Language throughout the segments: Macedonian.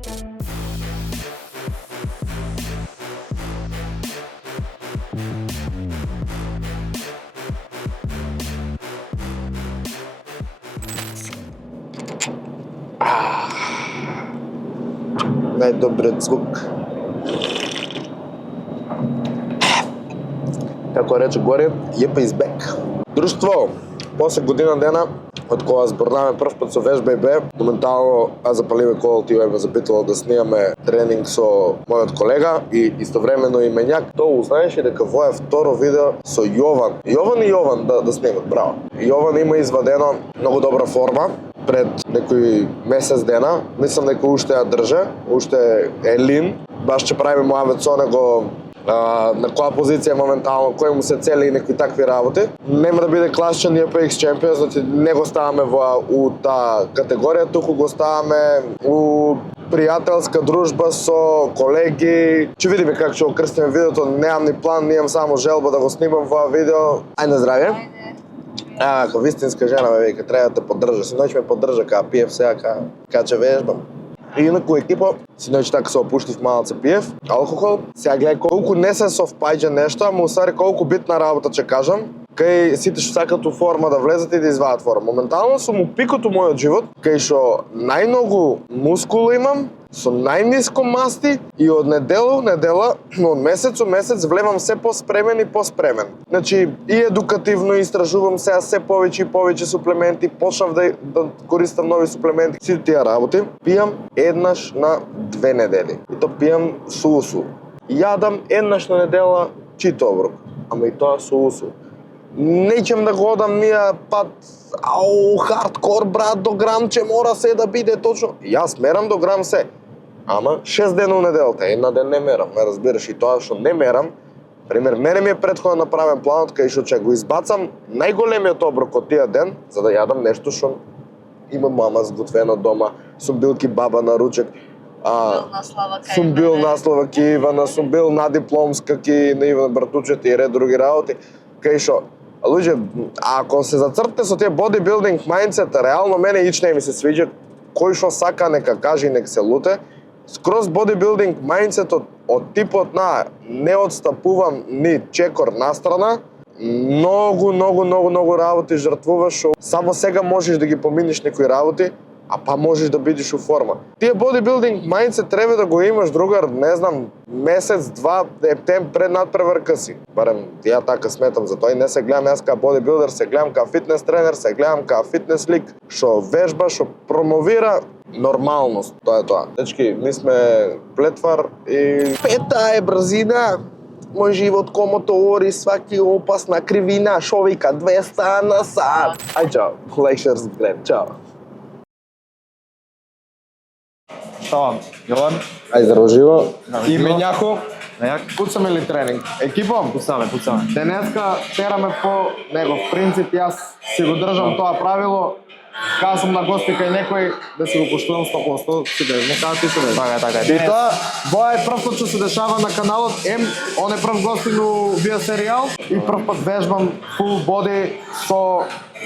Најдобриот звук. Како рече горе, Јепа is back. Друштво, после година дена, од кога зборнаме прв пат со Вежба и Б, моментално аз запаливме коло отиваме за Битола да снимаме тренинг со мојот колега и истовремено и Мењак. Тоа узнаеше дека во е второ видео со Јован. Јован да снимат, браво. Јован има извадено многу добра форма пред некои месец дена. Мислам дека уште ја држе, уште е лин. Баш ќе правиме муавет со него на која позиција моментално, кој му се цели и некои такви работи. Нема да биде класичен EPX Champions, значи не го ставаме у таа категорија, туку го ставаме у пријателска дружба со колеги. Ќе видиме како ќе го крстиме видеото, немам ни план, немам само желба да го снимам во видео. Ајде на здравје. Ако вистинска жена ме вика, треба да те поддржа. Синоќ ме поддржа, каја пиев сега, каја ќе вежбам. И инаку екипа, синоќ така се опуштив малце пиев, алкохол. Сега гледај колку не се совпаѓа нешто, ама усари колку битна работа ќе кажам. Кај сите што сакат у форма да влезат и да извадат форма. Моментално сум у пикот у мојот живот, кај што најмногу мускул имам, со најниско масти и од недела, од месец у месец влевам се поспремен и поспремен. Значи и едукативно истражувам сега се повеќе и повеќе суплементи, почнав да користам нови суплементи. Сите тие работи пијам еднаш на 2 недели. И то пијам со усул. Јадам еднаш на недела чито оброк, ама и тоа со усул. Неќем да го одам ние пат хардкор брат до грамче мора се да биде точно. Јас мерам до грам се. Ама 6 дена у неделата, една ден не мерам, ме разбираш, и тоа што не мерам. Пример, мене ми е претходно направен планот кај што ќе го избацам најголемиот оброк од тие ден, за да јадам нешто што има мама сготвено дома. Сум бил ки баба на ручек. Сум бил на Слава ки Ивана, сум бил на дипломска ки на Ивана Братучет и ред други работи. Кај што луѓе, ако се зацртате со тие бодибилдинг мајндсет, реално мене ич не ми се свиѓа. Кој што сака нека каже и нека се луте. Скроз бодибилдинг мајндсетот од типот на не отстапувам ни чекор настрана, многу работи жртвуваш, шо само сега можеш да ги поминиш некои работи, а па можеш да бидеш у форма. Тие бодибилдинг мајндсет треба да го имаш, другар, не знам, месец, два, ептем пред надпреврка си. Барем, ја така сметам, затоа и не се гледам јас кај бодибилдер, се гледам кај фитнес тренер, се гледам кај фитнес лик, што вежба, што промовира нормалност, тоа е тоа. Дечки, ми сме плетвар и пета е брзина. Мој живот ко мотори, сваки опасна кривина, шо вика 200 на сат. Ај чао, лекшерс глед, чао. Штава, Јован. Ај здраво живо. И Мењако. Пуцаме ли тренинг? Екипом? Пуцаме. Денеска тераме по негов принцип, јас си го држам тоа правило. Казам на гости кај некој да си го поштувам 100%, си да не кажа ти се да. Така. И тоа, тоа е прв пат што се дешава на каналот, он е прв гостин у виа серијал и прв пат вежбам full body со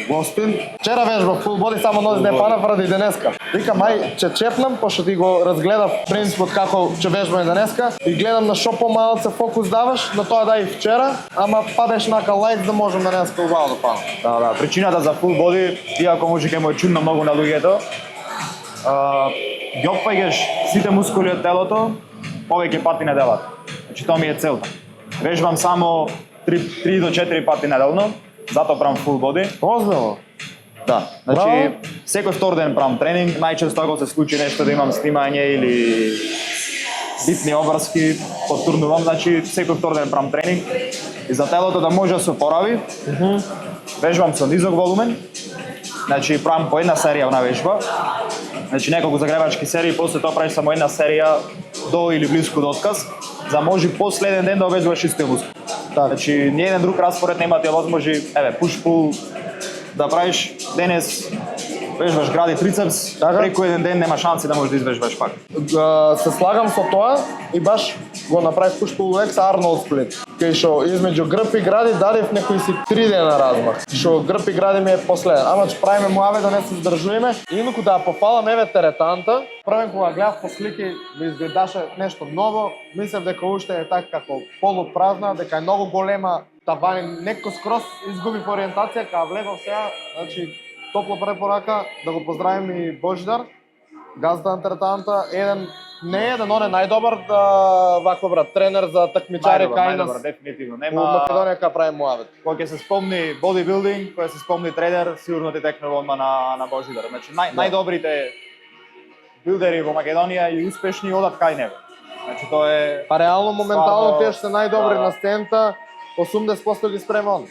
гостин. Вчера вежбав full body, само ноз не пана ради денеска. Викам, ај, ќе чепнам, пошто ти го разгледав принципот како ќе вежбаме денеска и гледам на шо помалце фокус даваш, на тоа да и вчера, ама падеш нака лайк да можам денеска убаво да пана. Да, причината за full body, иако може ќе му е чудно многу на луѓето, ги опфаќаш сите мускули од телото повеќе пати неделата. Значи тоа ми е целта. Вежбам само 3 до 4 пати неделно, затоа правам full body. Озбилно? Да, значи секој втор ден правам тренинг, најчесто ако се случи нешто да имам снимање или битни обврски, потурнувам, значи секој втор ден правам тренинг и за телото да може да се опорави. Вежбам со низок волумен. Значи правам по една серија на вежба. Значи неколку загревачки серии, после тоа правиш само една серија до или близко до отказ, за може последен ден да обезбаш истиот мускул. Значи ниеден друг распоред нема ти возможи, push-pull да правиш денес вежбаш гради трицепс, преку еден ден нема шанси да можеш да извежбаш пак. Се слагам со тоа и баш го направив push-pull legs Arnold split. кај што измеѓу грб и гради дадев некои си 3 дена размах. Што грб и гради ми е последен. Ама че правиме муаве да не се здржуваме. И инаку да пофалам еве теретанта, првен кога гледав по слики ми изгледаше нешто ново. Мислев дека уште е така како полупразна, дека е многу голема тавани, некој скроз изгубив ориентација, кога влегов сега, значи топло препорака да го поздравим и Божидар, газда на теретанта, не е еден, он е најдобар вако брат, тренер за такмичари кај нас. Најдобар, дефинитивно. Во Нема Македонија кога прави муавет. Кога ќе се спомни бодибилдинг, кога се спомни тренер, сигурно ти текнува одма на Божидар. Значи најдобрите билдери во Македонија и успешни одат кај него. Значи тоа е Па реално моментално стварно, тие што се најдобри да. на сцената, 80% ги спрема он.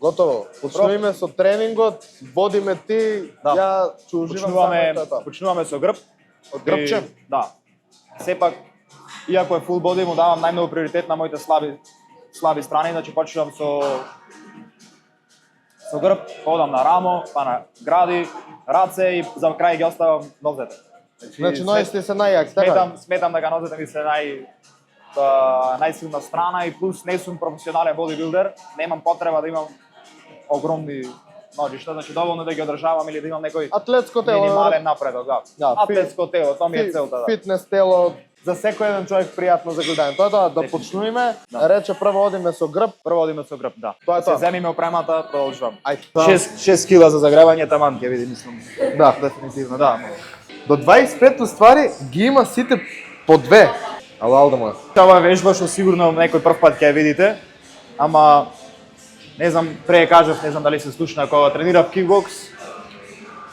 Готово. Почнуваме со тренингот, водиме ти, Да. ја ќе уживам само Почнуваме со грб. Од грбче? Да. Сепак, иако е full body, му давам најмногу приоритет на моите слаби страни, значи почнувам со грб, одам на рамо, па на гради, раце и за крај ги оставам нозете. Значи ноите се најјак, така? Сметам дека нозете ми се најсилна страна и плюс не сум професионален бодибилдер, немам потреба да имам огромни ножишта, значи доволно да ги одржавам или да имам некој Атлетско тело. минимален напредок, да. Да, Атлетско тело, тоа ми е целта, да. Фитнес тело, за секој еден човек пријатно за гледање. Тоа да почнуваме, Да. рече прво одиме со грб. Прво одиме со грб, да. Тоа е Се тоа. земиме опремата, продолжувам. Ајде. 6 кила за загревање, таман ќе види, мислам. Да. Дефинитивно, да. До 25 ствари ги има сите по две. Ало да му. Ова вежба што сигурно некој прв пат ќе ја видите, ама не знам, прее кажав, не знам дали се слушна, кога тренирав кикбокс,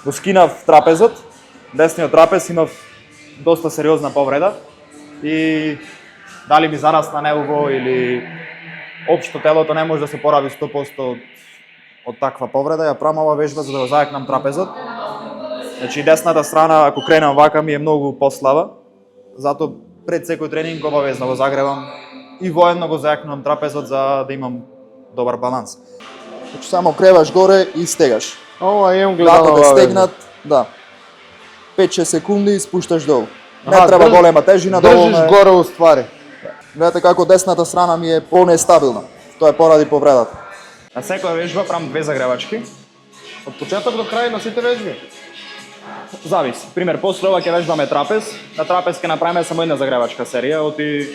го скинав трапезот, десниот трапез, имав доста сериозна повреда и дали ми зарасна неуво или општо телото не може да се порави 100% од таква повреда, ја правам ова вежба за да го зајакнам трапезот. Значи десната страна, ако кренам вака, ми е многу послаба, затоа пред секој тренинг обавезно го загревам и воедно го зајакнувам трапезот за да имам добар баланс. Значи само креваш горе и стегаш. Ова имам гледано. Вратата ова стегнат, да. 5-6 секунди и спушташ долу. Не Аха, треба голема тежина, доволно држиш е. горе уствари. Гледате како десната страна ми е по-нестабилна. Тоа е поради повредата. На секоја вежба правам 2 загревачки. Од почеток до крај на сите вежби. Зависи. Пример, после ова ќе вежбаме трапез. На трапез ќе направиме само една загревачка серија. Оти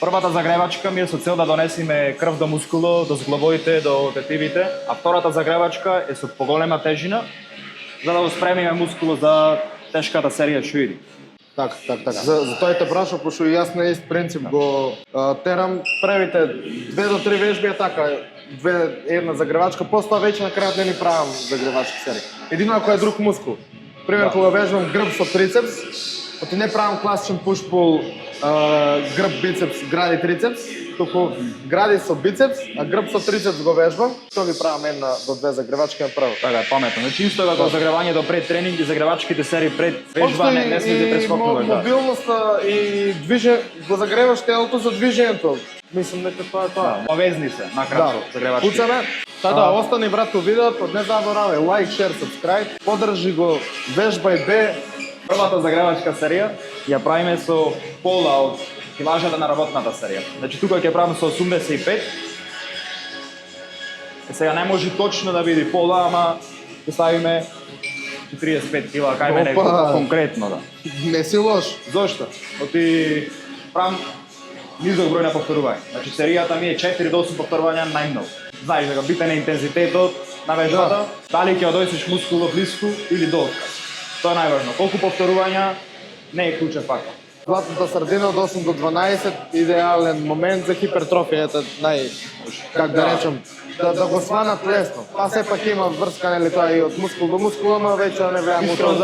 првата загревачка ми е со цел да донесеме крв до мускуло, до зглобоите, до тетивите, а втората загревачка е со поголема тежина, за да го спремиме мускуло за тешката серија што иди. Така. За тоа те прашав, пошто и јас на ист принцип го терам првите 2 до 3 вежби е така, една загревачка, после тоа веќе на крајот не ни правам загревачки серии. Едино ако е друг мускул. Пример, кога вежбам грб со трицепс, оти не правам класичен push-pull грб, бицепс, гради, трицепс, туку гради со бицепс, а грб со трицепс го вежбам, тоа ги правам една до 2 загревачки на прво. Така е паметно. Значи исто како загревањето пред тренинг и загревачките серии пред вежба не сме да прескокнуваш, да. Мобилноста и го загреваш телото за движењето. Мислам дека тоа е тоа. Повезни се, накратко, загревачки. Пуцаме. Тата, остани брат во видеото, не заборавај, лайк, шер, сабскрајб, подржи го, вежбај бе. Првата загревачка серија ја правиме со пола од килажата на работната серија. Значи тука ќе правиме со 85. Сега не може точно да биде пола, ама ќе ставиме 45 кила, кај мене конкретно, да. Не си лош. Зошто? Оти правам низок број на повторување. Значи серијата ми е 4 до 8 повторувања најмногу. Знаеш дека битен е интензитетот на вежбата, дали ќе одојсиш мускуло блиску или до отказ. Тоа е најважно. Колку повторувања не е клучен фактор. Златната средина од 8 до 12 идеален момент за хипертрофијата, как да речем, да го сванат лесно. Па сепак има врска, нели тоа и од мускул до мускул, ама веќе не влеам Исто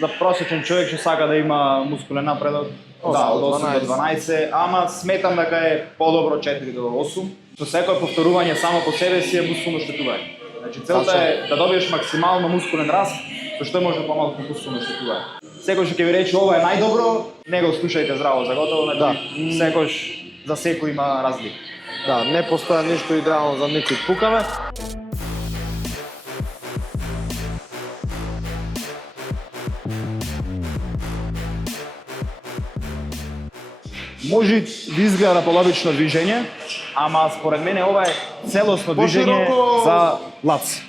за просечен човек што сака да има мускулен напредок, да, од 8 до 12, ама сметам дека е подобро 4 до 8. Со секој повторување само по себе си е мускулно штетување. Значи целта е да добиеш максимално мускулен раст, со што може помалку мускулно штетување. Секој што ќе ви рече ова е најдобро, не го слушајте здраво за готово, значи секој за секој има разлика. Да, не постоја ништо идеално за никој. Пукаме. може да изгледа половично движење, ама според мене ова е целосно движење Пошироко- за лац.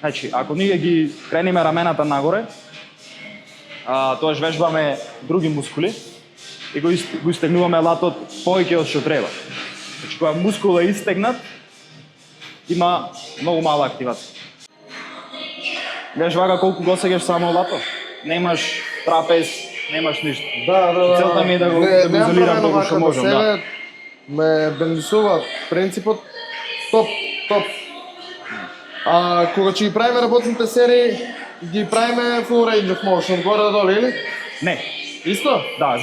Значи, ако ние ги крениме рамената нагоре, тоа вежбаме други мускули и го истегнуваме латот повеќе од што треба. Значи, кога мускул е истегнат, има многу мала активација. Гледаш вака колку го сегаш само лато, немаш трапез, немаш ништо. Да. Целта ми е да го изолирам колку што можам, да. Ме бенесува принципот топ. А кога ќе ги правиме работните серии, ги правиме full range of motion, горе долу или? Не, Исто? да,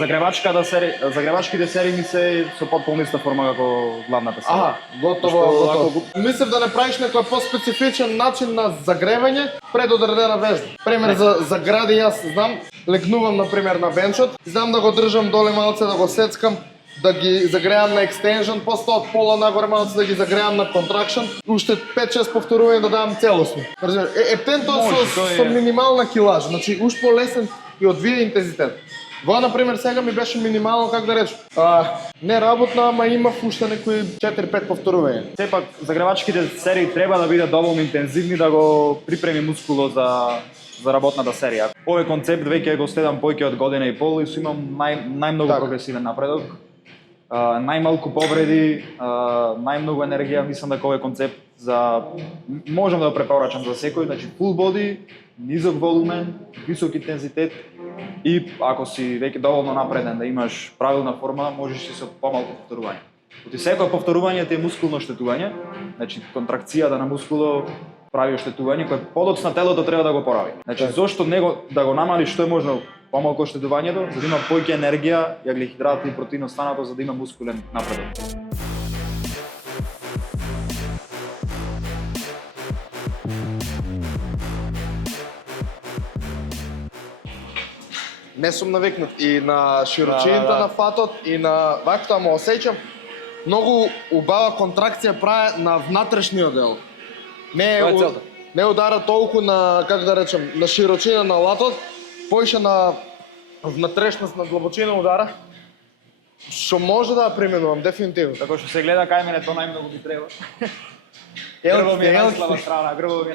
загревачките серии ми се со потполно иста форма како главната серија. Аха, готово. Мислев да не правиш некој поспецифичен начин на загревање пред одредена вежба. Пример за гради јас знам, легнувам на пример на бенчот, знам да го држам доле малце да го сецкам, да ги загреам на екстенжен, после од пола нагоре малце да ги загреам на контракшн, уште 5-6 повторувања да давам целосно. Разбираш, ептен Може, со минимална килажа, значи уш полесен и одвие интензитет. Во, например, сега ми беше минимално, как да речем, не работна, ама имав уште некои 4-5 повторувања. Сепак, загревачките серии треба да бидат доволно интензивни да го припреми мускулот за работната серија. Овој концепт веќе го следам повеќе од година и пол и со имам најмногу Така. прогресивен напредок. Најмалку повреди, најмногу енергија, мислам дека овој концепт можам да го препорачам за секој, значи full body, низок волумен, висок интензитет и ако си веќе доволно напреден да имаш правилна форма, можеш и со помалку повторување. Оти секој повторување ти е мускулно оштетување, значи контракцијата на мускулот прави оштетување кој подоцна телото треба да го порави. Значи зошто него да го намали што е можно помалку оштетувањето, за да има повеќе енергија, јаглехидрати и протеин останато за да има мускулен напредок. Не сум навикнат и на широчината на фатот и на вакто, ама осеќам многу убава контракција прави на внатрешниот дел. Тоа е целта. Не удара толку на, как да речем, на широчина на латот, поише на внатрешност, на длабочина удара, што може да ја применувам дефинитивно. Така што се гледа кај мене тоа најмногу ми треба. Грбот ми е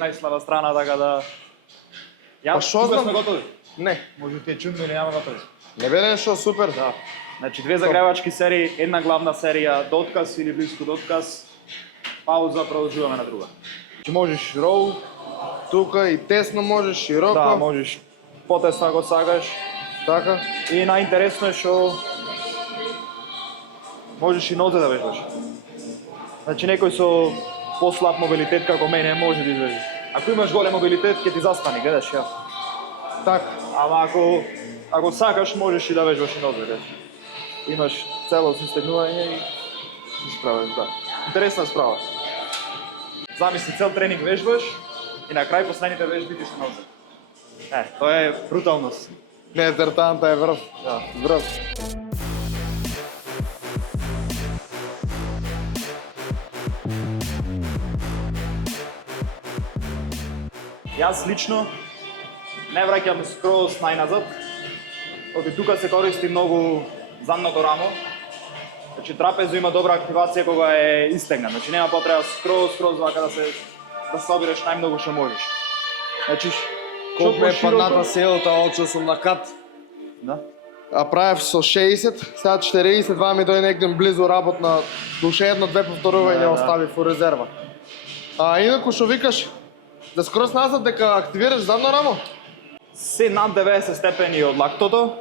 најслаба страна, така да... Па шо знам? сме готови? Не, Може ти е чудно или няма готови? не биде нешто супер. Да. Значи две загревачки серии, една главна серија, дотказ или блиску дотказ, пауза, продолжуваме на друга. Значи можеш роу, Тука и тесно можеш, широко. да, можеш потесно ако сакаш. Така. И најинтересно е што можеш и нозе да вежбаш. Значи некој со послаб мобилитет како мене може да извежи. Ако имаш голем мобилитет, ќе ти застани, гледаш ја. Така. Ама ако сакаш, можеш и да вежбаш и нозе, гледаш. Имаш целосно стегнување и справен, да. Интересна справа. Замисли цел тренинг вежбаш и на крај последните вежби ти се нозе. Тоа е бруталност. Не, тертанта е врв. Да. Врв. Јас лично не враќам скроз најназад, оти тука се користи многу задното рамо. Значи трапезо има добра активација кога е истегнат, значи нема потреба скроз вака да се собереш најмногу што можеш. Значи Колку ме пошироко- падната силата, очо сум на кат. Да. А правев со 60, сега 42 ми дојде негде близу работна, душе едно-две повторувања Да. оставив во резерва. А инаку што викаш, да скроз назад дека активираш задно рамо? Се над 90 степени од лактото,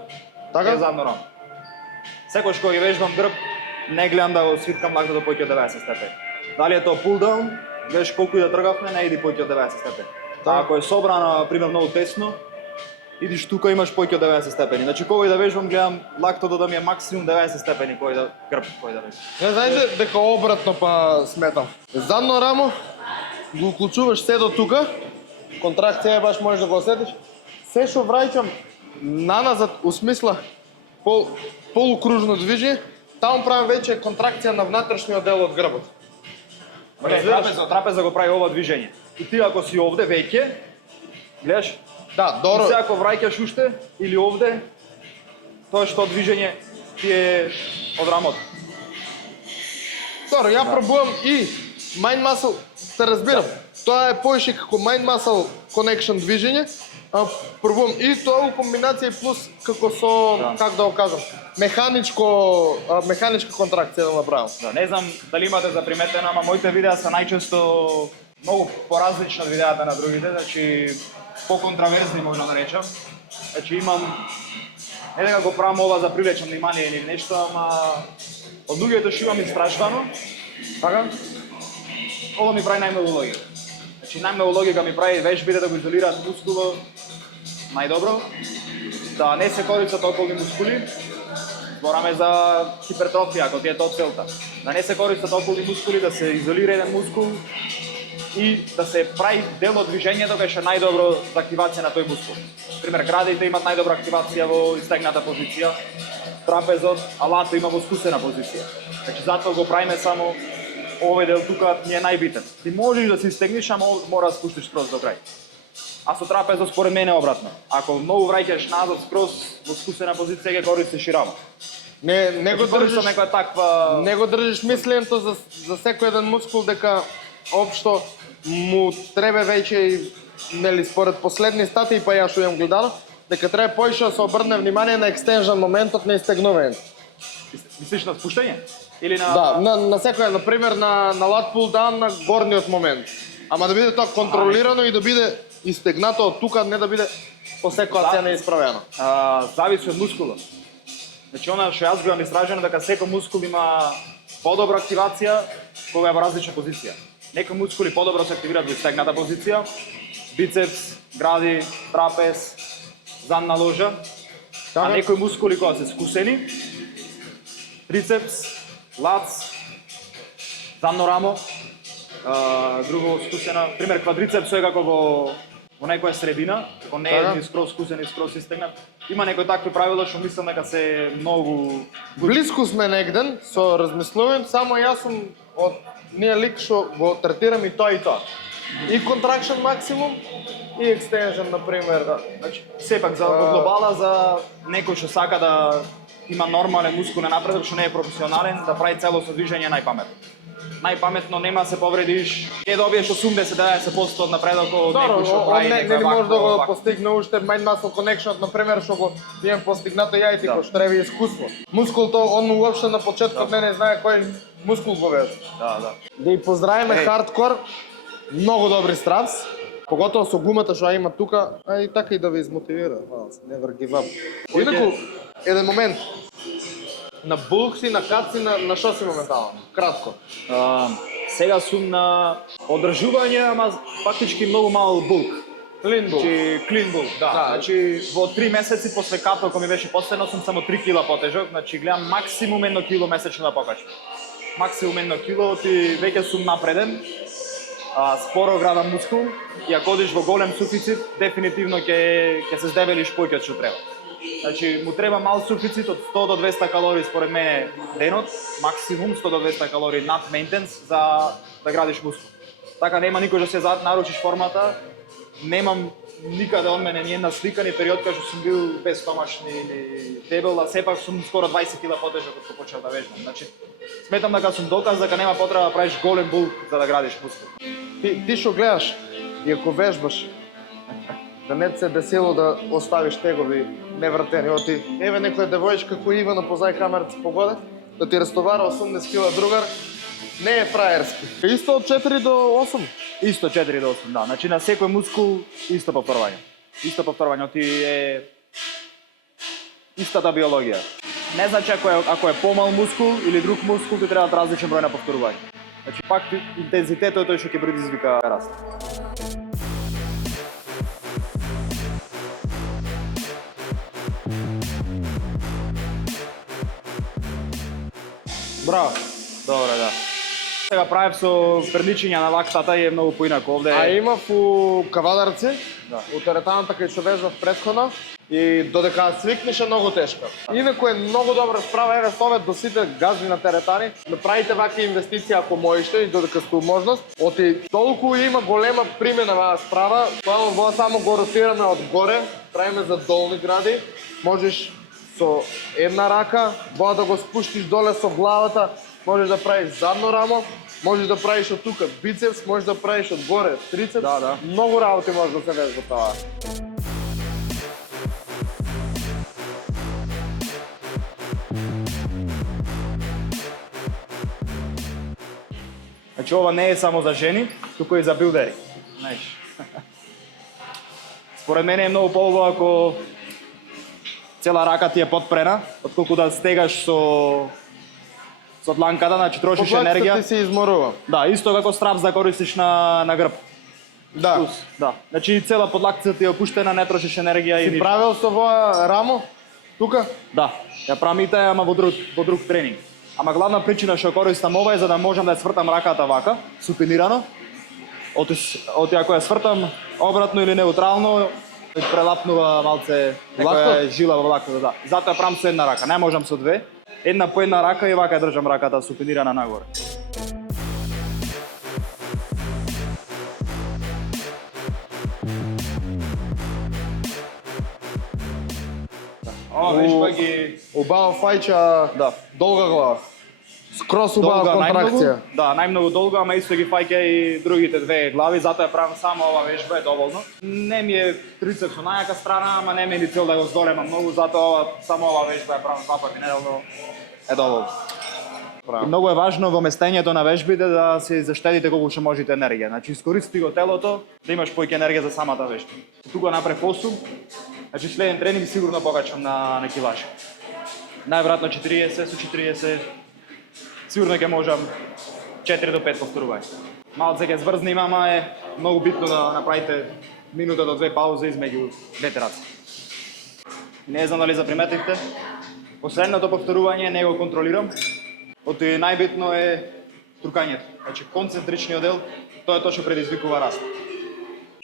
Така? е задно рамо. Секојаш кога ги вежбам грб, не гледам да го свиткам лактото повеќе од 90 степени. Дали е тоа pull down, гледаш колку и да тргавме, не иди повеќе од 90 степени. Така. Ако е собрана, пример, многу тесно, идиш тука имаш повеќе од 90 степени. Значи кога и да вежбам, гледам лактото да ми е максимум 90 степени кој да грб кој да вежбам. Не знаеш дека обратно па сметам. Задно рамо го уклучуваш се до тука, контракција баш можеш да го осетиш. Се што враќам наназад, у смисла полукружно движење, таму правам веќе контракција на внатрешниот дел од грбот. Трапеза го прави ова движење. И ти ако си овде веќе, гледаш, Да, и добро. се ако враќаш уште или овде, тоа што движење тие од рамото. Добро, ја пробувам и Mind Muscle, те разбирам. Тоа е поише како Mind Muscle Connection движење, а пробувам и тоа у комбинација плюс како со, как да го кажам, механичка контракција да направам. Да, не знам дали имате заприметено, ама моите видеа се најчесто многу поразлични од видеата на другите, значи по-контраверзни можна да речам. Значи имам, не дека го правам ова за привлечам внимание или нешто, ама од луѓето што имам истражвано, така, ова ми прави најмногу логика. Значи најмногу логика ми прави вежбите да го изолираат мускуло најдобро, да не се користат околни мускули, збораме за хипертрофија, ако ти е тоа целта. Да не се користат околни мускули, да се изолира еден мускул и да се прави дел од движењето кај што е најдобро за активација на тој мускул. Пример, градите имат најдобра активација во истегната позиција, трапезот, а лато има во скусена позиција. Значи затоа го правиме само овој дел тука ни е најбитен. Ти можеш да се истегниш, ама мора да спуштиш скроз до крај. А со трапезот според мене обратно. Ако многу враќаш назад скроз во скусена позиција ќе користиш и рамо. Не го држиш некоја таква. Не го држиш мисленето за секој еден мускул дека општо му треба веќе, нели според последни статии, па ја што имам гледано, дека треба поише да се обрне внимание на екстенжен моментот на истегнувањето. Мислиш на спуштање? Или на... Да, на секој, на пример на лат пул даун на горниот момент. Ама да биде тоа контролирано и да биде истегнато од тука, не да биде по секоја цена исправено. Зависи од мускулот. Значи она што јас го имам истражено дека секој мускул има подобра активација кога е во различна позиција. Некои мускули подобро се активираат во истегната позиција, бицепс, гради, трапез, задна ложа, а некои мускули кога се скусени, трицепс, лац, задно рамо, друго скусена, пример квадрицепс е како во некоја средина, како не е ни скроз скусен и скроз истегнат. Има некои такви правила што мислам дека се многу блиску сме негден со размислувањето, само јас сум од ние лик што го третирам и тоа и тоа. И contraction максимум и extension на пример. Значи сепак за глобала за некој што сака да има нормален мускулен напредок, што не е професионален, да прави целосно движење најпаметно. Најпаметно нема да се повредиш, ќе добиеш 80-90% од напредокот од некој што прави некој вакво. Може да го постигне уште Mind Muscle Connection, например, што го имам постигнато ја и ти, што треба искуство. Мускулто, он уопште на почетокот не знае кој мускул го везе. Да и поздравиме Hardcore, многу добри страпс, поготово со гумата што има тука, а и така и да ве измотивира. Never give up. Инаку, еден момент, на булкси, на каци, на што си моментално? Кратко. Сега сум на одржување, ама фактички многу мал булк. Clean bulk. Clean bulk, да. Значи во 3 месеци после като кој ми беше последно сум само 3 кила потежок, значи гледам максимум 1 кило месечно да покачам. Максимум 1 кило и веќе сум напреден. Споро градам мускул и ако одиш во голем суфицит, дефинитивно ќе се здебелиш повеќе од што треба. Значи му треба мал суфицит од 100 до 200 калории според мене денот, максимум 100 до 200 калории над мейнтенс за да градиш мускул. Така нема никој да се нарушиш формата. Немам никаде од мене ни една слика ни период кога што сум бил без стомашни или дебел, а сепак сум скоро 20 кила потежок од кога почнав да вежбам. Значи сметам дека сум доказ дека нема потреба да правиш голем булк за да градиш мускул. Ти што гледаш и ако вежбаш, да не се десило да оставиш тегови невртени. Оти, еве некоја девојчка која Ивана позај камерата погоде, да ти растовара 80 кила другар, не е фраерски. Исто од 4 до 8. Исто 4 до 8, да. Значи на секој мускул исто повторување. Исто повторување, оти е истата биологија. Не значи ако е помал мускул или друг мускул ти треба различен број на повторување. Значи пак интензитетот е тој што ќе предизвика раст. Браво. Добре, да. Сега правев со приличење на лактата и е многу поинако овде. А имав у Кавадарци, да, у теретаната кај што вежбав претходно и додека свикнеш е многу тешко. Инаку е многу добра справа, еве совет до сите газди на теретани, направите вакви инвестиции ако можете и додека сте можност. Оти толку има голема примена ваа справа, тоа само го ротираме од горе, правиме за долни гради, можеш со една рака, бога да го спуштиш доле со главата, можеш да правиш задно рамо, можеш да правиш од тука бицепс, можеш да правиш од горе трицепс. Да. Многу работи може да се вежба тоа. Значи ова не е само за жени, туку и за билдери. Знаеш. Според мене е многу поубаво ако цела рака ти е подпрена, отколку да стегаш со дланката, значи трошиш енергија. Ти се изморува. Да, исто како страпс да користиш на грб. Да. Да. Значи цела подлакица ти е опуштена, не трошиш енергија и Си правил со воја рамо? Тука? Да, ја правам и таа, ама во друг тренинг. Ама главна причина што користам ова е за да можам да ја свртам раката вака, супинирано. Оти ако ја свртам обратно или неутрално, прелапнува малце некоја жила во лаката, да. Затоа ја правам со една рака, не можам со две. Една по една рака и вака ја држам раката супинирана нагоре. Ова вежба ги Убава фајча, да. долга глава. Скрос убава контракција. Да, најмногу долго, ама исто ги фаќа и другите две глави, затоа ја правам само ова вежба, е доволно. Не ми е трицепс со најака страна, ама не ми е ни цел да го зголемам многу, затоа само ова вежба ја правам два пати неделно, е доволно. И многу е важно во местењето на вежбите да се заштедите колку што можете енергија. Значи искористи го телото да имаш повеќе енергија за самата вежба. Тука направив 8, значи следен тренинг сигурно покачам на килаж. Најверојатно 40 со 40. Сигурно ќе можам 4 до 5 повторувања. Малце ќе зврзне, ама е многу битно да направите минута до 2 паузи измеѓу двете раце. Не знам дали заприметивте, последното повторување не го контролирам. Оти најбитно е трукањето. Значи концентричниот дел, тоа е тоа што предизвикува раст.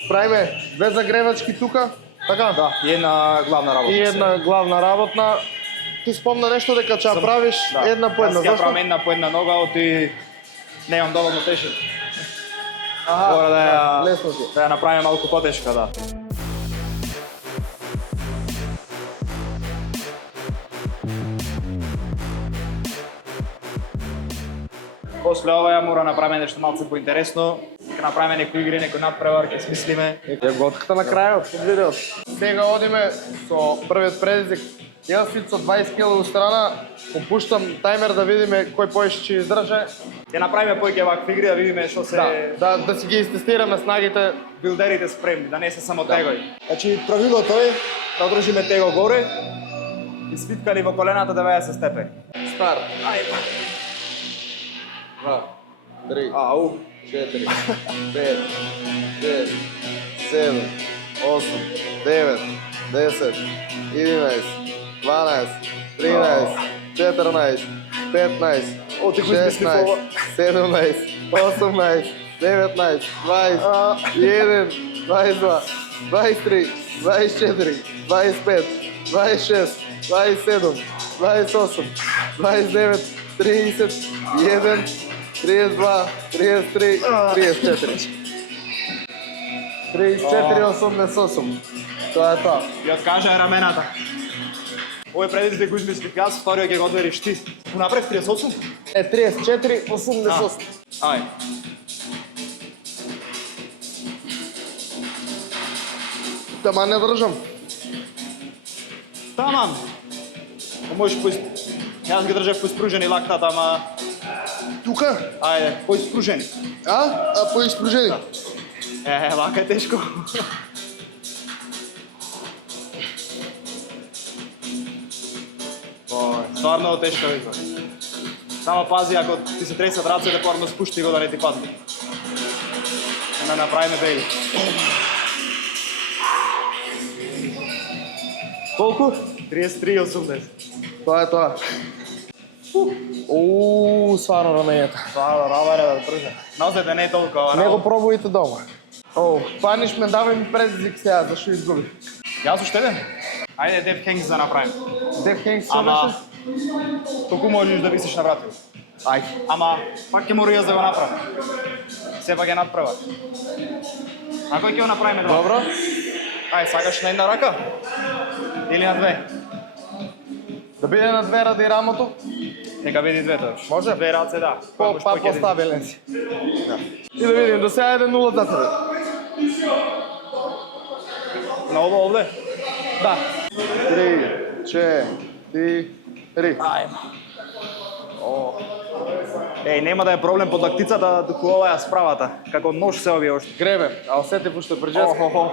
Правиме две загревачки тука, така? Да, и една главна работа. И една главна работна. Ти спомна нешто дека ќе ја правиш една по една. Јас ќе правам една по една нога, оти немам доволно тешок. Мора лесно ти. да ја направиме малку потешка, да. После ова ја мора направиме нешто малку поинтересно. Ќе направиме некои игри, некој надпревар, ќе смислиме. Ја готката на крајот од видеот. Сега одиме со првиот предизвик. Јас фит со 20 кг страна, попуштам тајмер да видиме кој поише ќе издржи. Ќе направиме повеќе вакви игри да видиме што се Да си ги истестираме снагите. билдерите спремни, да не се само тегај. Значи правилото е да одржиме tego горе и свиткали во колената 90 степени. Старт. Ајде. 2, 3, Ау. 4, 5, 6, 7, 8, 9, 10, 11, 12, 13, 14, 15, О, ти го измисли 16, ова. 17, 18, 19, 20, 21, 22, 23, 24, 25, 26, 27, 28, 29, 30, 1, 32, 33, 34. 34, 88. Тоа е тоа. Ја откажа рамената. Овој предизвик го измислив јас, вториот ќе го одвериш ти. Го направив 38? Е 34, 88. Ај. Тама не држам. Таман. Можеш Јас ги држав поиспружени лактата, ама Тука? ајде, поиспружени. А поиспружени? Вака е тешко. Стварно тешко е тоа. Само пази, ако ти се тресат рацете, порно спушти го да не ти падне. Да направиме бели. Колку? 33,80. Тоа е тоа. Сварно раменето. Тоа раваре да тржа. Нозете не е толкова. Не го пробујте дома. Панишмент, давај ми предизвик сега, зашто изгуби. Јас уште еден? Ајде, Дев Хенгс да направим. Дев Хенгс се Ама, беше? толку можеш да висиш на вративо. Ај. Ама, пак ќе мора јас да го направам. Сепак е надпревар. А кој ќе го направиме два? Добро. Ај, сакаш на една рака? Или на две? Да биде на две ради рамото? Нека види двете. Може? Две раце, да. По-стабилен си. И да видим, до сега 1-0 за тебе. На ово овде? Да. 3, 4. Ајде. Нема да е проблем под лактицата, доку ова ја справата. Како нож се овие ошто. Гребе, а осетив уште прџеска.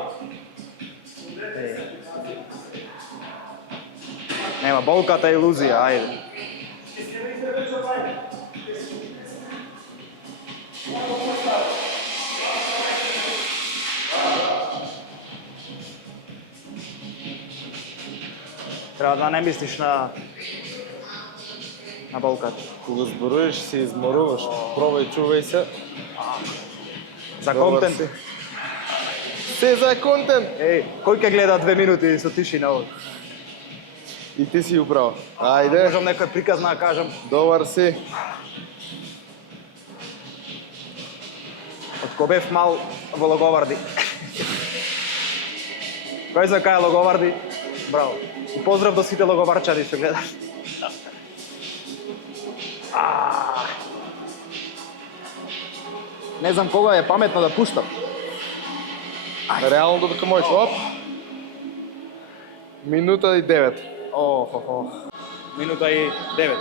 Нема, болката е илузија, ајде. Треба да не мислиш на болката. Кога зборуваш, се изморуваш. Пробај, чувај се. За контент. Се за контент. Кој ќе гледа 2 минути со тишина овде? И ти си управо. Ајде. Можам некој приказ да кажам. Добар си. Од кога бев мал во Логоварди. Кој за кај Логоварди? Браво. И поздрав до сите логоварчани што гледаш. Не знам кога е паметно да пуштам. Реално додека можеш. Оп. Минута и 9. Минута и 9.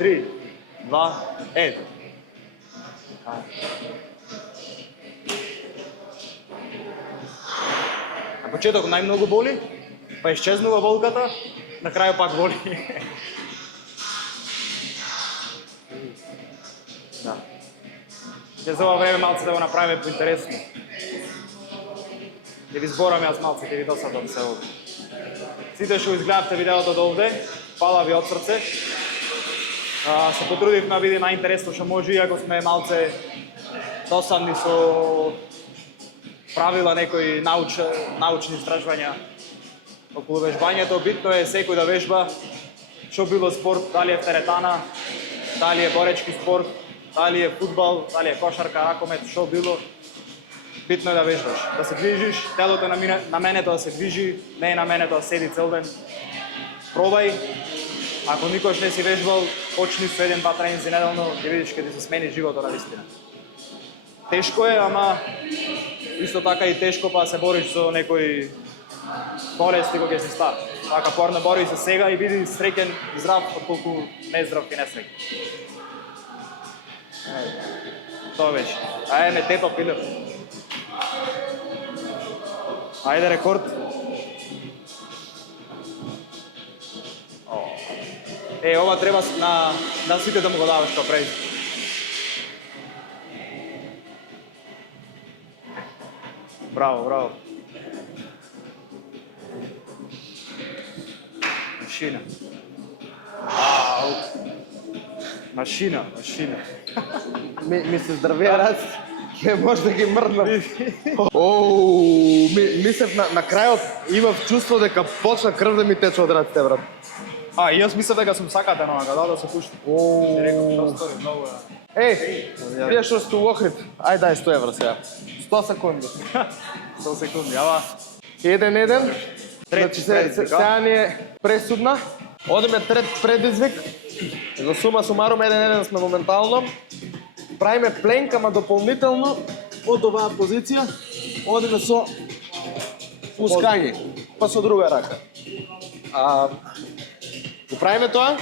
3, 2, 1. На почеток најмногу боли, па исчезнува болката, на крајот пак боли. Да. Ќе за ова време малце да го направиме поинтересно. Ќе ви зборам јас малце, ќе ви досадам се овде. Сите што изгледавте видеото до овде, фала ви од срце. Се потрудив да види најинтересно што може, иако сме малце досадни со правила некои научни истражувања околу вежбањето. Битно е секој да вежба што било спорт, дали е теретана, дали е боречки спорт, дали е фудбал, дали е кошарка, ракомет, што било. Битно е да вежбаш, да се движиш, телото е наменето да се движи, не е наменето да седи цел ден. Пробај, ако никош не си вежбал, почни со 1-2 тренинзи неделно, ќе видиш ќе ти се смени животот на вистина. Тешко е, ама исто така и тешко па се бориш со некои болести кога ќе си стар. Така порно бори се сега и биди среќен и здрав, отколку нездрав и несреќен. Тоа беше. Ајде ме тепа пилев. Ајде рекорд. Ова треба на сите да му го даваш тоа преди. Браво, браво. Машина. Машина. Ми се здравија рац, ќе може да ги мрднам. Мислев на крајот имав чувство дека почна крв да ми тече од раците, брат. И јас мислев дека сум сакатен онака, да се пушти. Реков што стори, многу е. Видеш што сте у Охрид. Ај дај 100 евра сега. 100 секунди. 100 секунди, ава. 1-1. Трети Сега ни е пресудна. Одиме трет предизвик. За сума сумарум 1-1 сме моментално. Правиме пленка, ма дополнително од оваа позиција одиме со пускање, па со друга рака. Го правиме тоа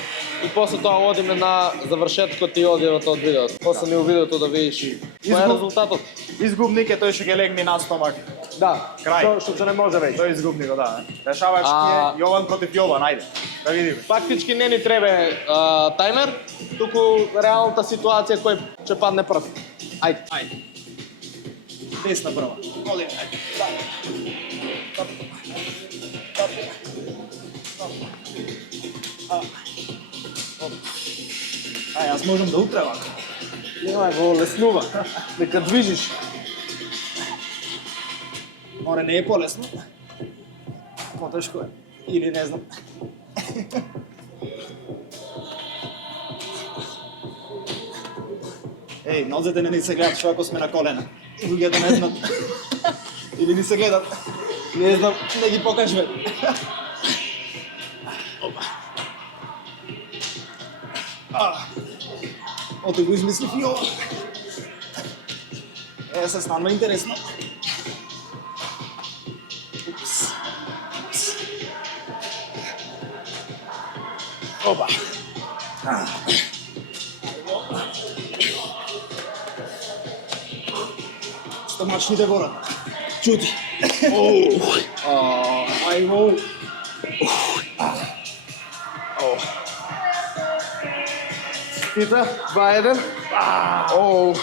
и после тоа одиме на завршеткот и одиото од видеото. После ни у видеото да видиш и кој е резултатот. Изгубник е тој што ќе легне на стомак. Да, Крај. што не може веќе. Тој изгубник, да. Решаваш ќе Јован против Јован, ајде. Да видиме. Фактички не ни требе тајмер, туку реалната ситуација кој ќе падне прв. Ајде. Десна прва. Одиме, ајде. Јас можам да утревам. Немај го леснува, дека движиш. Море не е полесно. Потешко е. Или не знам. Нозете не ни се гледат што ако сме на колена. Луѓето не знаат. Или ни се гледат. Не знам, не ги покажме. Опа. Ото го измислив и ова. Се станува интересно. Упс. Опа. Стомачните горат. Чути. Ајмо. Ите, 2-1. Оу.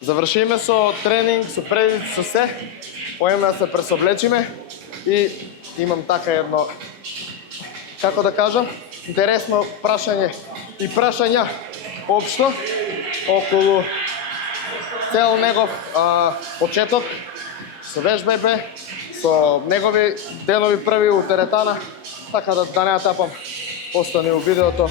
Завршиме со тренинг, со предици, со се. Поеме да се пресоблечиме и имам така едно, како да кажам, интересно прашање и прашања општо околу цел негов почеток со вежбајбе, со негови денови први у теретана, така да не ја тапам остане у видеото.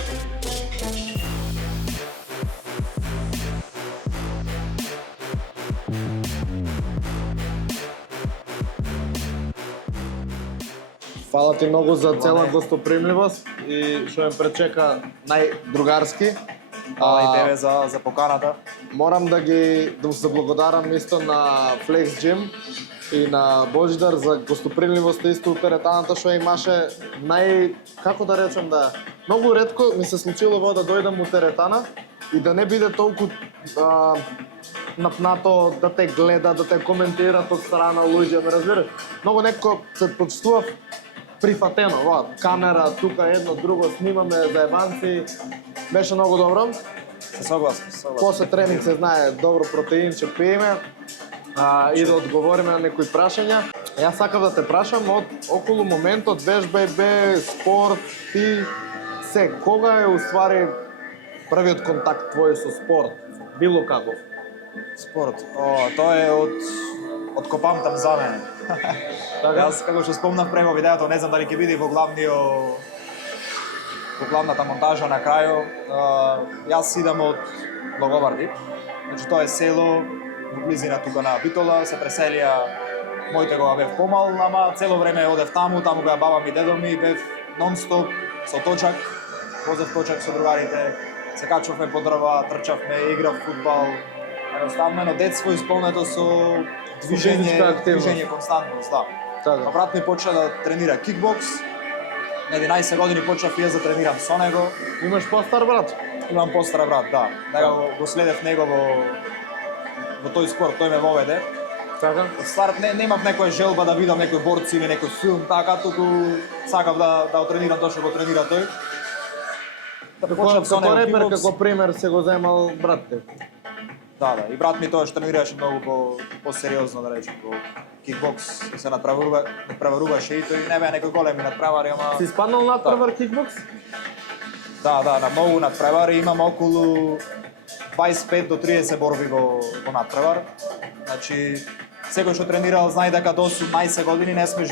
Фала ти многу за цела гостопримливост и што ме пречека најдругарски. Фала и тебе за поканата. Морам да му се благодарам исто на Flex Gym и на Божидар за гостопримливоста исто у теретаната што имаше како да речем многу ретко ми се случило да дојдам у теретана и да не биде толку напнато да те гледа, да те коментират од страна луѓе, ме разбираш? Многу некако се почувствував прифатено, камера, тука едно, друго, снимаме заебанци, беше многу добро. Се согласам. После тренинг се знае добро протеин ќе пиеме и да одговориме на некои прашања. Јас сакав да те прашам околу моментот вежбајбе, спорт и се, кога е уствари првиот контакт твој со спорт, било каков? Спорт. Тоа е од копамтам за мене. Јас како што спомнав према видеото, не знам дали ќе биде во главната монтажа на крајот. Јас идам од Благоварди. Значи тоа е село во близина тука на Битола, се преселија моите кога бев помал, ама цело време одев таму кога баба ми, дедо ми, бев нон-стоп со точак, возев точак со другарите, се качувавме по дрва, трчавме, играв фудбал. Едноставно детство исполнето со движење константност, да. Така. Брат ми почна да тренира кикбокс. На 11 години почнав и јас да тренирам со него. Имаш постар брат? Имам постар брат, да. Го следев него во тој спорт, тој ме воведе. Така. Од старт не имав некоја желба да видам некој борци или некој филм, така, туку сакав да тренирам тоа што го тренира тој. Да почнав со него репер, кикбокс. како пример се го земал брат те. Да, и брат ми тоа што тренираше многу по-сериозно, да речем, во кикбокс, се надпреваруваше и тој не беа некој големи надпревари, ама... Си спаднал надпревар кикбокс? Да, на многу надпревари, имам околу 25 до 30 борби во надпревар. Значи, секој што тренирал знае дека до 18 години не смеш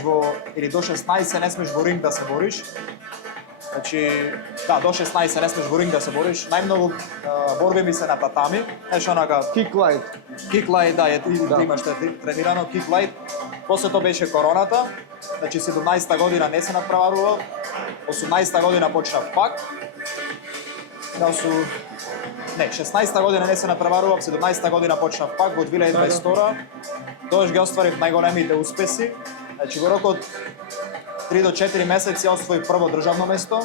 или до 16 не смеш во ринг да се бориш. Значи, да, до 16 не смеш во ринг да се бориш. Најмногу борби ми се на татами. Знаеш, онака... Киклайт. Киклайт, да, имаш тренирано киклайт. После тоа беше короната. Значи, 17-та година не се надпреварував. 18-та година почнав пак. 16-та година не се надпреварував, 17-та година почнав пак во 2022. Тогаш ги остварив најголемите успеси. Значи, во рокот 3 до 4 месеци освоив прво државно место,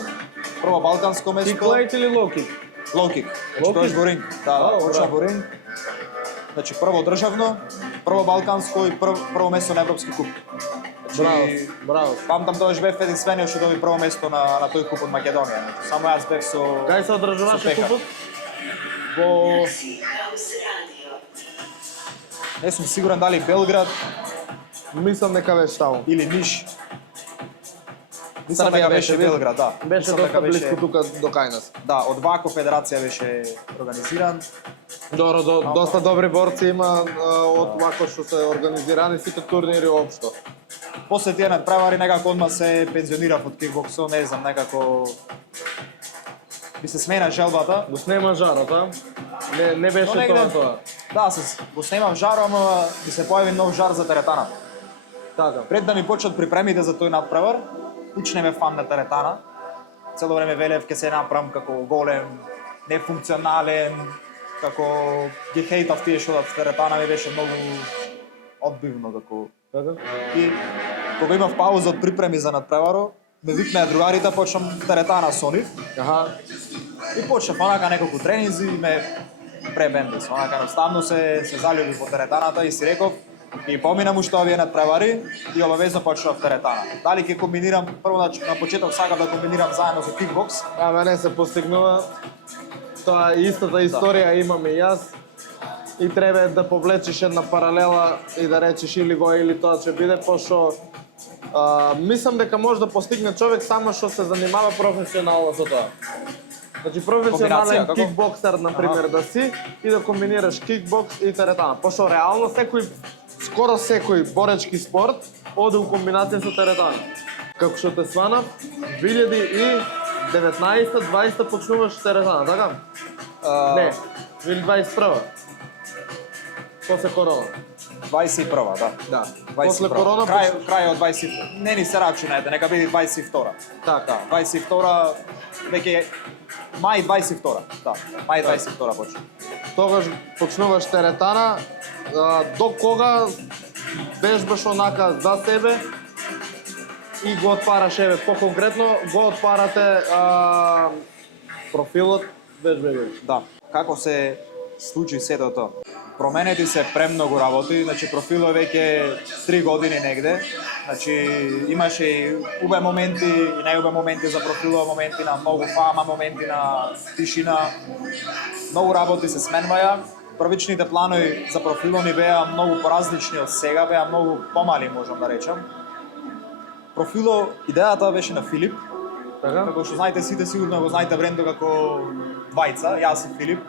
прво балканско место. Киклайт или лоу-кик? Лоу-кик. Значи, тогаш во ринг. Да, почнав во ринг. Значи, прво државно, прво балканско и прво место на Европски куп. Браво. Памтам тогаш бев единствениот што доби прво место на тој куп од Македонија. Значи, само јас бев со... Кај се одржуваше купот? Во... Не сум сигурен дали Белград Мислам дека беше таму. или Ниш. Мислам дека беше Белград, да. Беше Мислам дека доста близко тука до кај нас. Да, од Вако федерација беше организиран. Добро, доста добри борци има од Вако што се организирани сите турнири општо. После тие надпревари некако одма се пензионирав од кикбоксот, не знам, некако би се смена желбата. Го снема жарот, а? Не беше Но негде- тоа. Да, го снимам жар, ама ми се појави нов жар за теретана. Така. Пред да ми почнат припремите за тој надпревар, уч не ме фан на теретана. Цело време велев ке се направам како голем, нефункционален, како ги хейтав тие што од теретана ми беше многу одбивно како. И кога имав пауза од припреми за надпреваро, ме викнаа другарите, почнам теретана со нив. И почнав онака неколку тренинзи и ме пребенди. Онака едноставно се залюбив во теретаната и си реков и поминам уште овие надпревари и обавезно почнав теретана. Дали ќе комбинирам, прво на почеток сакам да комбинирам заедно со кикбокс. Не се постигнува. Тоа истата историја имам и јас. И треба да повлечеш една паралела и да речеш или го или тоа ќе биде, пошто мислам дека може да постигне човек само што се занимава професионално со тоа. Значи професионален кикбоксер, например, да си и да комбинираш кикбокс и теретана. Пошто реално скоро секој боречки спорт оде у комбинација со теретана. Како што те сванав, 2019-20 почнуваш теретана, така? Не, 2021. После корона. 21-а, да. Да. 21. После корона крај од 20. Не ни се рачунајте, нека биде 22-а. Така. 22-а веќе мај 22-а. Да, мај 22-а почна. Тогаш почнуваш теретана. До кога вежбаш онака за себе и го отвараш, еве, по-конкретно го отварате профилот вежбеби. Да. Како се случи сето тоа? Променети се премногу работи, значи профилот веќе 3 години негде. Значи имаше и убави моменти и најубави моменти за профилот, моменти на многу фама, моменти на тишина. Многу работи се сменваја. Првичните планови за профилот ни беа многу поразлични од сега, беа многу помали, можам да речам. Профилот, идејата беше на Филип. Како што знаете, сите сигурно го знаете брендот како Двајца, јас и Филип.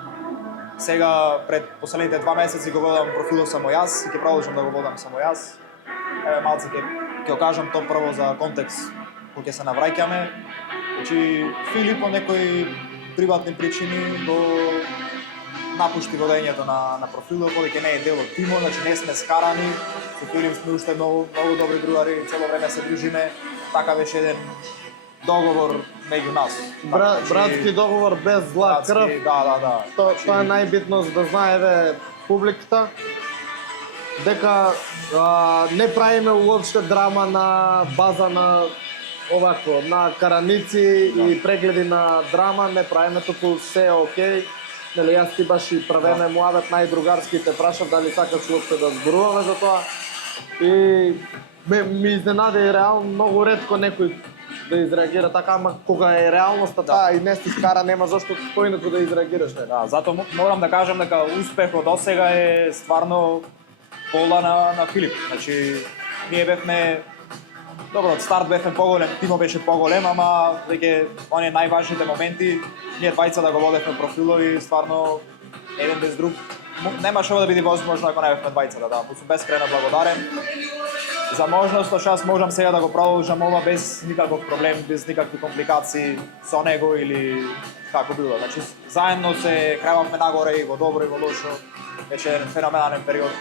Сега пред последните 2 месеци го водам профилот само јас и ќе продолжам да го водам само јас. Еве малце ќе кажам тоа прво за контекст кој ќе се навраќаме. Значи Филип по некои приватни причини го напушти водењето на профилот, кога не е дел од тимот, значи не сме скарани. Со Филип сме уште многу добри другари, цело време се дружиме. Така беше еден договор меѓу нас. Братски договор без зла крв. Да. Тоа е најбитно за да знае публиката дека не правиме уопште драма на база на овако, на караници и прегледи на драма, не правиме, туку се е окей. Нели јас ти баш и правеме муавет најдругарски, те прашав дали сакаш уопште да зборуваме за тоа. И ми изненади реално многу ретко некој да изреагира така, ама кога е реалноста таа и не си скара, нема зашто поинаку да изреагираш. Да, затоа морам да кажам дека успехот до сега е стварно пола на Филип. Значи, ние бевме добро, од старт бевме поголем, тимот беше поголем, ама веќе оние најважните моменти, ние двајца да го водевме профилот и стварно еден без друг немаше да биде возможно ако не бевме двајца, да. Му сум бескрајно благодарен за можноста што јас можам сега да го продолжам ова без никаков проблем, без никакви компликации со него или како било. Значи, заедно се кревавме нагоре и во добро и во лошо. Беше еден феноменален период,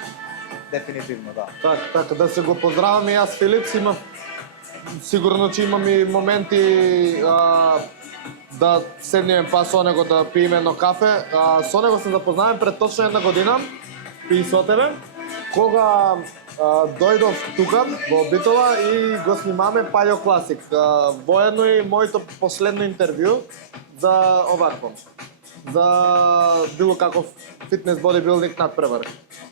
дефинитивно, да. Така, да се го поздравам и јас Филип, сигурно че имам и моменти да седнеме па со него да пиеме едно кафе. Со него се запознаваме пред точно една година, и со тебе, кога дојдов тука во Битола и го снимаме Палео Класик. Воедно и моето последно интервју за овакво, за било каков фитнес бодибилдинг надпревар.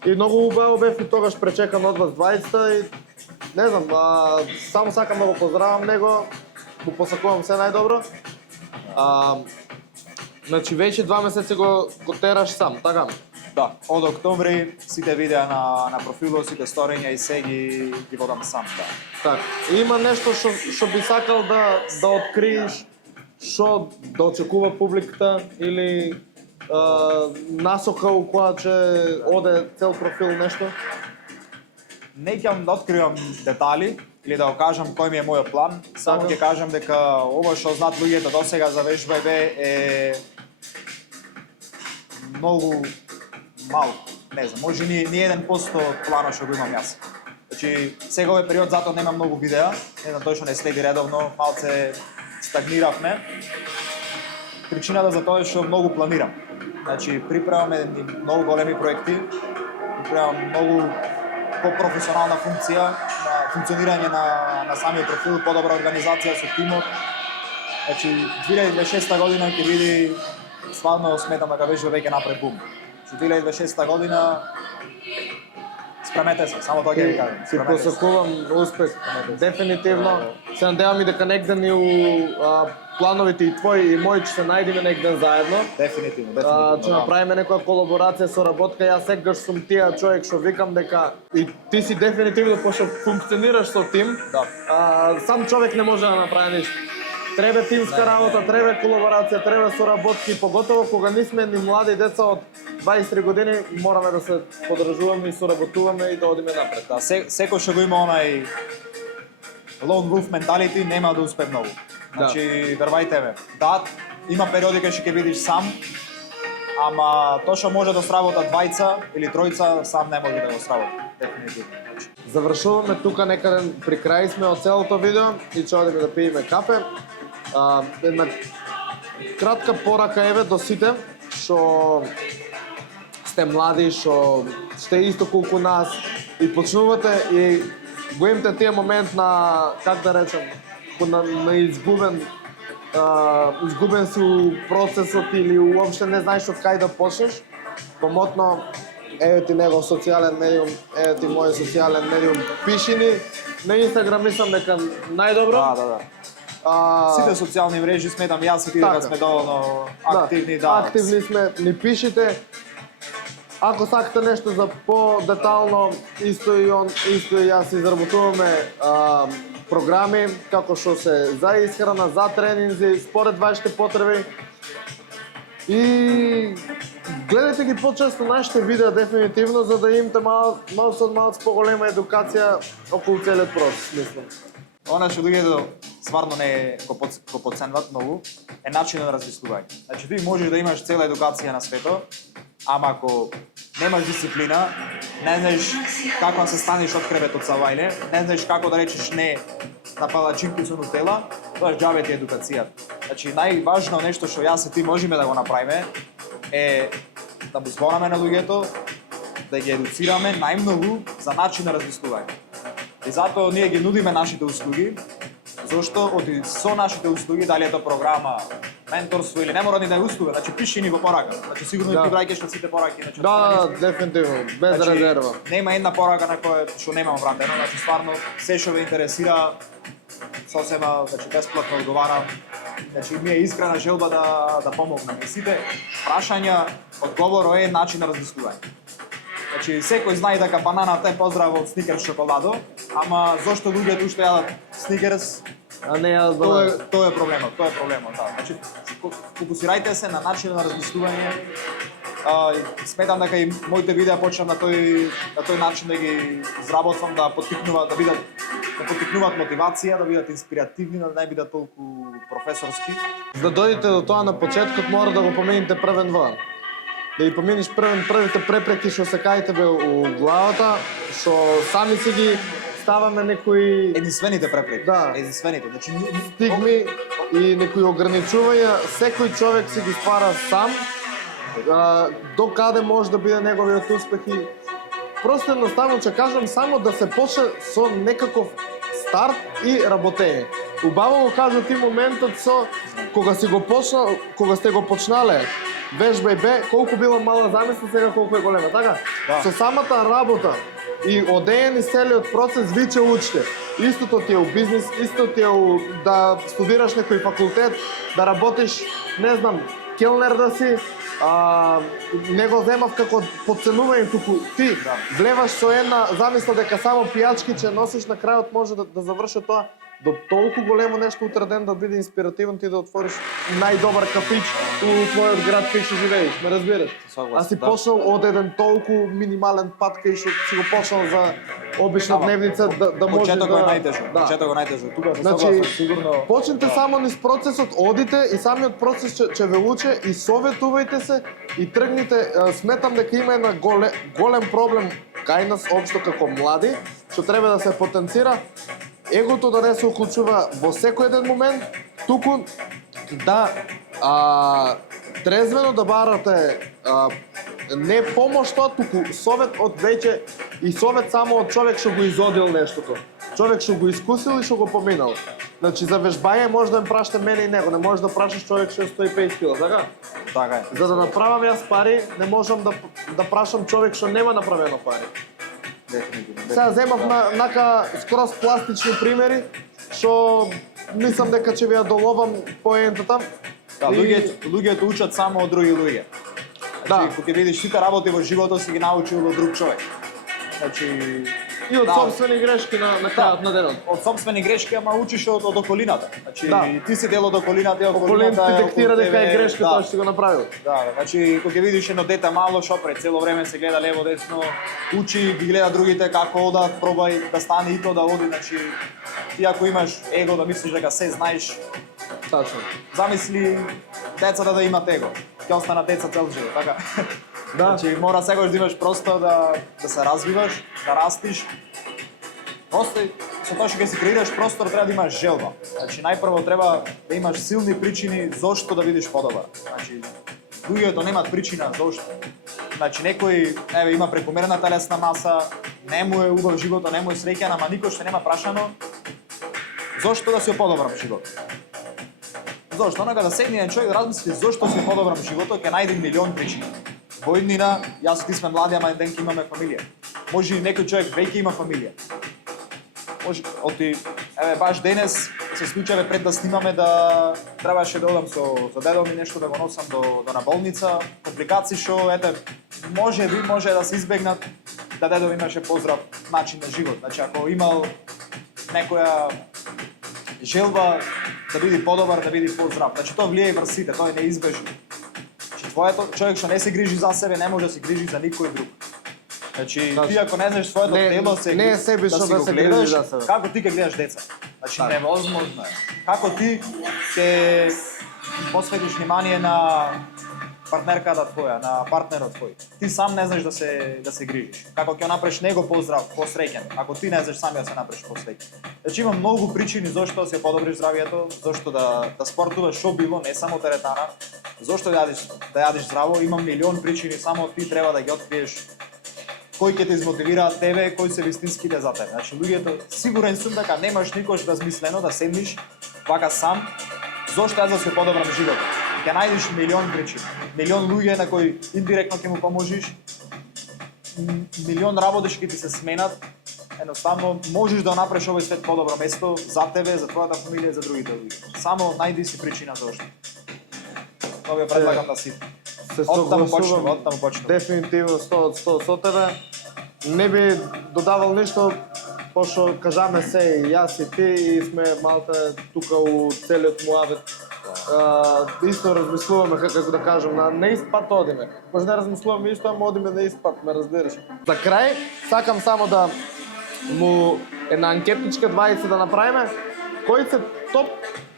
И многу убаво бев и тогаш пречекан од вас двајцата и не знам, само сакам да го поздравам него, му посакувам се најдобро. Значи веќе 2 месеци го тераш сам, така? Да, од октомври сите видеа на профилот, сите сториња и се ги водам сам, да. Така. Има нешто што би сакал да откриеш, што да очекува публиката или насока у која ќе оде цел профил нешто? Не ќе да откривам детали или да го кажам кој ми е мојот план, само ќе кажам дека ова што знаат луѓето досега за вежба е многу малку, не знам, може ни 1% од планот што го имам јас. Значи, сега овој период затоа нема многу видеа, не знам точно не следи редовно, малце стагниравме. Причината за тоа е што многу планирам. Значи, припремаме многу големи проекти, припремам многу по-професионална функција, на функционирање на самиот профил, подобра организација со тимот. Значи, 2026 година ќе биде, стварно сметам дека беше веќе напред бум. За 2026 година спремете се, само тоа ќе ви кажам. Си посакувам успех. Дефинитивно. Се надевам и дека негде ни у плановите и твои и мои ќе се најдеме негде заедно. Дефинитивно, Ќе дефинитивно. направиме некоја колаборација со работка. Јас секогаш сум тие човек што викам дека и ти си дефинитивно пошто функционираш со тим. Да. Сам човек не може да направи ништо. Треба тимска работа, треба колаборација, треба соработки, поготово кога не сме ни млади деца од 23 години, мораме да се подржуваме и соработуваме и да одиме напред. Да, секој што го има онај lone wolf mentality нема да успе многу. Значи, вервајте ме. Да, има периоди кога ќе бидеш сам, ама тоа што може да сработа двајца или тројца, сам не може да го сработи. Дефинитивно. Значи, Завршуваме тука некаде при крај сме од целото видео и ќе одиме да пиеме кафе. Една кратка порака еве до сите што сте млади, што сте исто колку нас и почнувате и го имате тие момент на, как да речем, на изгубен си у процесот или уопште не знаеш од кај да почнеш, помотно еве ти негов социјален медиум, еве ти мој социјален медиум, пиши ни на Инстаграм, мислам дека најдобро. да. Сите социјални мрежи сметам јас и ти Така. дека сме доволно активни, да. Активни сме, ни пишите. Ако сакате нешто за по-детално, исто и јас изработуваме програми како што се за исхрана, за тренинзи, според вашите потреби. И гледате ги почесто нашите видеа дефинитивно за да имате малку поголема едукација околу целиот процес, мислам. Она што луѓето стварно не го потценват многу е начинот на размислување. Значи ти можеш да имаш цела едукација на свето, ама ако немаш дисциплина, не знаеш како да се станеш од креветот са вајле, не знаеш како да речеш не на палачинки со нутела, тоа џабе ти едукацијата. Значи најважно нешто што јас и ти можеме да го направиме е да му збораме на луѓето, да ги едуцираме најмногу за начин на размислување. И затоа ние ги нудиме нашите услуги, зашто со нашите услуги, дали е тоа програма, менторство или не мора да е услуга, значи пиши ни го порака. Значи сигурно Да. ти браќаш на сите пораки, значи. Да, дефинитивно, без резерва. Нема една порака на која што немам вратено, значи стварно се што ве интересира сосема, значи бесплатно одговарам. Значи ми е искрена желба да помогнам. И сите прашања, одговорот е начин на размислување. Значи секој знае дека бананата е поздрава од сникерс шоколадо, ама зошто луѓето уште јадат сникерс? А не јас Тоа е проблемот, да. Значи фокусирајте се на начинот на размислување. Сметам дека и моите видеа почнам на тој начин да ги изработвам, да поттикнуваат мотивација, да бидат инспиративни, да не бидат толку професорски. За да дојдете до тоа на почеткот мора да го помините првен во. Да ги поминиш првите препреки што се кај тебе у главата, што сами си ги ставаме некои Единствените препреки. Да. Единствените. Значи стигми и некои ограничувања, секој човек си ги ствара сам. До каде може да биде неговиот успех и просто едноставно ќе кажам само да се почне со некаков старт и работење. Убаво го кажа ти моментот со кога сте го почнале вежба и бе, колку била мала замисла, сега колку е голема, така? Да. Со самата работа и одеен из целиот процес ви ќе учите. Истото ти е у бизнис, истото ти е да студираш некој факултет, да работиш, не знам, келнер да си, не го земав како подценување, туку ти влеваш со една замисла дека само пијачки ќе носиш, на крајот може да заврши тоа до толку големо нешто утре ден да биде инспиративно ти да отвориш најдобар кафич у твојот град кај што живееш, ме разбираш? Согласен, А си да. почнал од еден толку минимален пат кај што си го почнал за обична дневница да може да... Почетокот е најтежок, Да. почетокот е најтежок. Тука се Значи, согласам, сигурно. почнете само низ процесот, одите и самиот процес ќе ве уче и советувајте се и тргнете. Сметам дека има една голем проблем кај нас општо како млади, што треба да се потенцира. Егото да не се уклучува во секој еден момент, туку да трезвено да барате не помош тоа, туку совет од веќе и совет само од човек што го изодил нештото. Човек што го искусил и што го поминал. Значи за вежбање може да ме прашате мене и него, не можеш да прашаш човек што е 150 кила, така? Така е. За да направам јас пари, не можам да прашам човек што нема направено пари. Дефинитивно. Сега земав нака скроз пластични примери, што мислам дека ќе ви ја доловам поентата. Да, луѓето учат само од други луѓе. Да. Значи, кога ќе видиш сите работи во животот си ги научил од друг човек. Значи, И од да, собствени грешки на крајот на денот. од собствени грешки, ама учиш од околината. Значи, Да. ти си дел од околината, и Околината околината ти е диктира околу дека е тебе, грешка да. тоа што си го направил. Да, значи кога ќе видиш едно дете мало што пред цело време се гледа лево десно, учи, ги гледа другите како одат, пробај да стане и тоа да оди, значи ти ако имаш его да мислиш дека се знаеш, Тачно. замисли децата да имат его. Ќе останат деца цел живот, така? Да. Значи мора секогаш да имаш простор да се развиваш, да растиш. Просто со тоа што ќе си креираш простор треба да имаш желба. Значи најпрво треба да имаш силни причини зошто да бидеш подобар. Значи луѓето немаат причина зошто. Значи некој еве има прекомерна телесна маса, не му е убав животот, не му е среќен, ама никош се нема прашано зошто да си подобрам животот. Зошто? Онака да седне еден човек да размисли зошто си подобрам животот, ќе најде милион причини. Во иднина, јас и ти сме млади, ама еден ќе имаме фамилија. Може и некој човек веќе има фамилија. Може, оти, еве, баш денес се случае пред да снимаме да требаше да одам со дедо ми нешто да го носам до на болница, компликации што ете може да се избегнат, да дедо имаше поздрав начин на живот. Значи ако имал некоја желба да биде подобар, да биде поздрав. Значи тоа влијае врз сите, тоа е неизбежно. Значи твоето човек што не се грижи за себе не може да се грижи за никој друг. Значи ти ако не знаеш своето тело се не е себично си да го се гледаш, грижи за себе. како ти ќе гледаш деца? Значи невозможно е. Како ти ќе посветиш внимание на партнерката твоја, на партнерот твој. Ти сам не знаеш да се грижиш. Како ќе направиш него поздрав, посреќен, ако ти не знаеш самиот се направиш посреќен. Значи има многу причини зошто се подобриш здравието, зошто да спортуваш што било, не само теретана, зошто да јадиш здраво, има милион причини, само ти треба да ги откриеш кој ќе те измотивира тебе, кои се вистинските за тебе. Значи луѓето сигурен сум дека немаш никош размислено да седниш вака сам зошто јас да се подобрам животот. Ќе најдеш милион причини, милион луѓе на кои индиректно ќе му поможиш, милион работи ќе ти се сменат. Едноставно можеш да направиш овој свет подобро место за тебе, за твојата фамилија, за другите луѓе. Само најди си причина зошто. Тоа ви предлагам да си. Се Оттаму согласувам. почнувам. Дефинитивно 100 од 100 со тебе. Не би додавал ништо, пошто кажаме се и јас и ти и сме малте тука у целиот муавет. Исто размислуваме, како да кажам, на ист пат одиме. Може не размислуваме исто, ама одиме на ист пат, ме разбираш. За крај, сакам само да му една анкетничка 20 да направиме. Кои се топ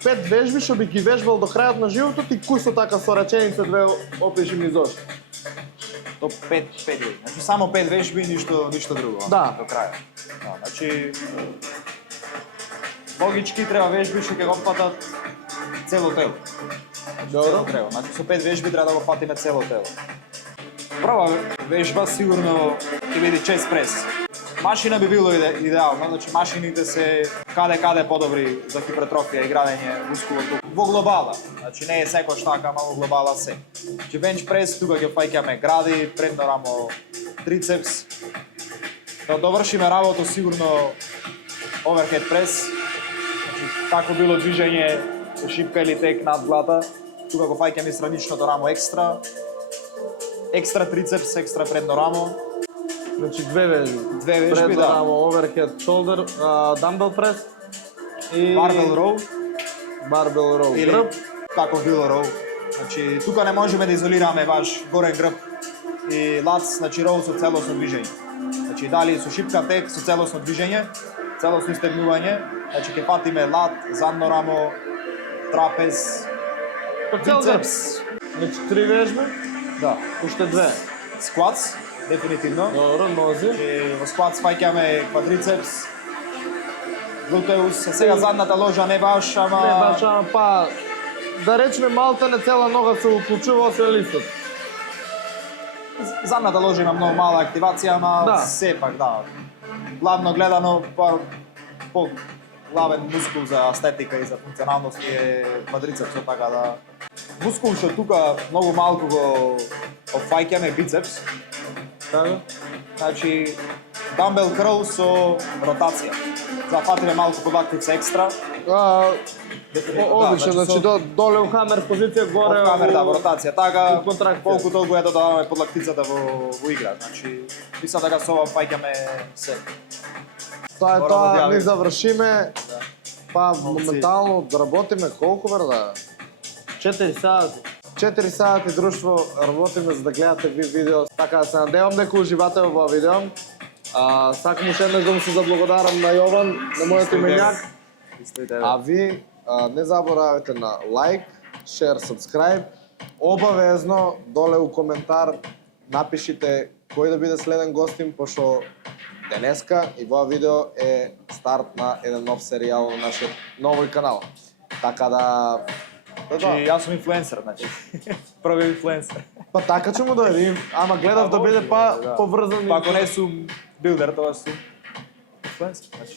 5 вежби што би ги вежбал до крајот на животот и кои со така со реченица две опиши ми зошто? Топ 5 вежби. Значи само 5 вежби, ништо друго. Да. До крај. Да, значи логички треба вежби што ќе го фатат цело тело. Добро. Треба. Значи со 5 вежби треба да го фатиме цело тело. Прва вежба сигурно ќе биде чест прес. Машина би било идеално, значи машините се каде подобри за хипертрофија и градење мускулото во глобала. Значи не е секој така, ама во глобала се. Значи бенч прес тука ќе фаќаме гради, предно рамо, трицепс. Да довршиме работа сигурно оверхед прес. Значи како било движење со шипка или тек над глата, тука го фаќаме страничното рамо екстра трицепс, екстра предно рамо. Значи две вежби. Две вежби, Предно да. рамо, overhead shoulder, dumbbell press. И Barbell row барбел роу или грб. каков било роу. Значи тука не можеме да изолираме баш горен грб и лац, значи роу со целосно движење. Значи дали со шипка тек со целосно движење, целосно истегнување, значи ќе патиме лат, задно рамо, трапез, По цел грб. бицепс, Значи 3 вежби, да, уште 2. скватс, дефинитивно. Добро, нози. И во скват фаќаме квадрицепс, глутеус, сега задната ложа не баш, ама Не баш, ама па да речеме малта не цела нога се уклучува освен листот. задната ложа има многу мала активација, ама Да. сепак да. Главно гледано по главен мускул за естетика и за функционалност е квадрицепсот, така да мускул што тука многу малку го офаќаме бицепс. Така? Значи дамбел крол со ротација. Зафатиме малку подаклица екстра. Одлично, значи доле у хамер позиција, горе Камер, да, во ротација. Така, у контракција. колку толку ја додаваме подлактицата во игра. Значи, мислам дека со ова фаќаме се. Тоа е Мора да тоа, одјавиме. ни завршиме. Па Молци. моментално да работиме колку брда? 4 сати. 4 сати друштво работиме за да гледате ви видео. Така да се надевам дека уживате во ова видео. Сакам уште еднаш да му се заблагодарам на Јован, на мојот именјак. А ви не заборавајте на лайк, шер, сабскрајб. Обавезно доле у коментар напишите кој да биде следен гостин, пошто денеска и во видео е старт на еден нов серијал на нашиот новој канал. Така да Значи, јас сум инфлуенсер, значи. Први инфлуенсер. па така ќе му дојде, ама гледав да биде па Да. поврзан. Па ако не сум билдер, тоа сум инфлуенсер. Значи,